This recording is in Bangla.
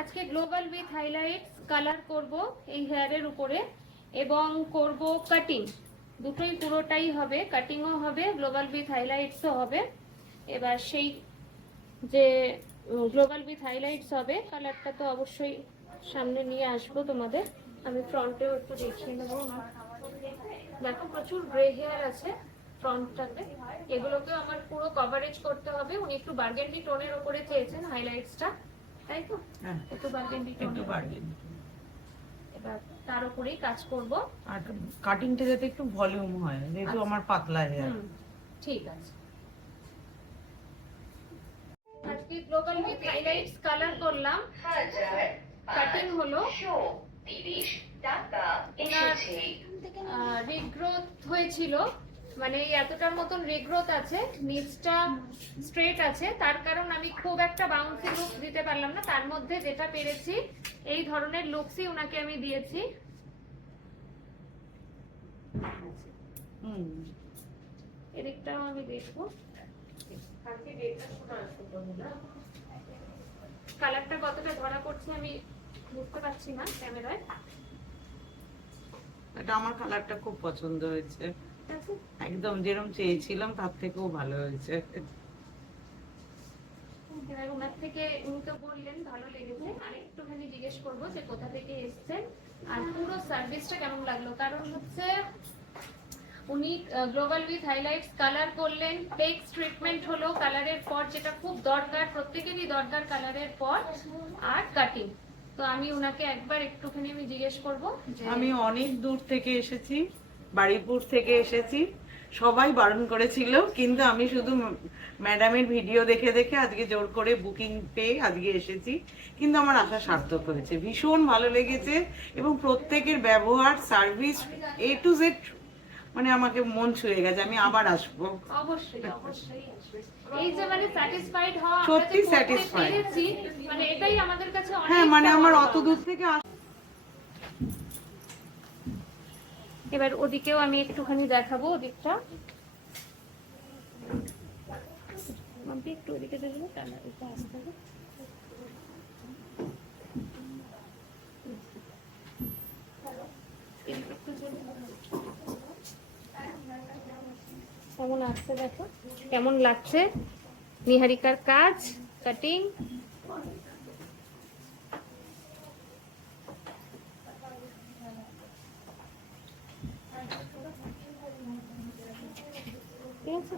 আজকে গ্লোবাল উইথ হাইলাইটস কালার করব এই হেয়ারের উপরে এবং করব কাটিং, দুটোই পুরোটাই হবে, কাটিংও হবে, গ্লোবাল উইথ হাইলাইটসও হবে। এবার সেই যে গ্লোবাল উইথ হাইলাইটস হবে কালারটা তো অবশ্যই সামনে নিয়ে আসবো তোমাদের। আমি ফ্রন্টেও একটু দেখিয়ে নেবো। দেখো প্রচুর গ্রে হেয়ার আছে ফ্রন্টটাতে, এগুলোকেও আমার পুরো কভারেজ করতে হবে। উনি একটু বার্গেন্ডি টোনের উপরে চেয়েছেন হাইলাইটসটা, তাই তো? একটু বার্গেন্ডি টোন, এবার তার উপরেই কাজ করব। আর কাটিংটা যাতে একটু ভলিউম হয়, যেহেতু আমার পাতলা হেয়ার। ঠিক আছে। আজকে গ্লোবাল উইথ হাইলাইটস কালার করলাম, কাটিং হলো। রিগ্রোথ হয়েছিল, মানে এতটার মতন রিগ্রোথ আছে, নিচটা স্ট্রেট আছে, তার কারণ আমি খুব একটা বাউন্সি লুক দিতে পারলাম না। তার মধ্যে যেটা পেরেছি এই ধরনের লুকসই উনাকে আমি দিয়েছি। এদিকটাও আমি দেখবো কালারটা কতটা ধরা পড়ছে আমি বুঝতে পারছি না ক্যামেরায়। এটা আমার কালারটা খুব পছন্দ হয়েছে, একদম যেরকম চেয়েছিলাম তার থেকেও ভালো হয়েছে। ওনার থেকে উনি তো বললেন ভালো লেগেছে, আর একটুখানি জিজ্ঞেস করবো যে কোথা থেকে এসছেন আর পুরো সার্ভিসটা কেমন লাগলো। কারণ হচ্ছে উনি গ্লোবাল উইথ হাইলাইটস কালার করলেন, পেক্স ট্রিটমেন্ট হলো কালারের পর, যেটা খুব দরকার, প্রত্যেকেরই দরকার কালারের পর, আর কাটিং। তো আমি উনাকে একবার একটুখানি আমি জিজ্ঞেস করবো। আমি অনেক দূর থেকে এসেছি, বাড়িপুর থেকে এসেছি, সবাই বারণ করেছিল, কিন্তু আমি শুধু ম্যাডামের ভিডিও দেখে দেখে আজকে জোর করে বুকিং পেয়ে আজকে এসেছি। কিন্তু আমার আশা সার্থক হয়েছে, ভীষণ ভালো লেগেছে এবং প্রত্যেকের ব্যবহার, সার্ভিস A to Z মানে আমাকে মন ছুঁয়ে গেছে। আমি আবার আসবো অবশ্যই অবশ্যই। এই যে মানে স্যাটিসফাইড হওয়া, সত্যি স্যাটিসফাইড, মানে এটাই আমাদের কাছে অনেক। হ্যাঁ মানে আমার অত দূর থেকে এবার ওদিকেও আমি একটুখানি দেখাবো, ওদিকটা একটু ওদিকে দেখবো, এটা আসতে হবে। কেমন আসছে দেখো, কেমন লাগছে নিহারিকার কাজ, কাটিং। ঠিক আছে।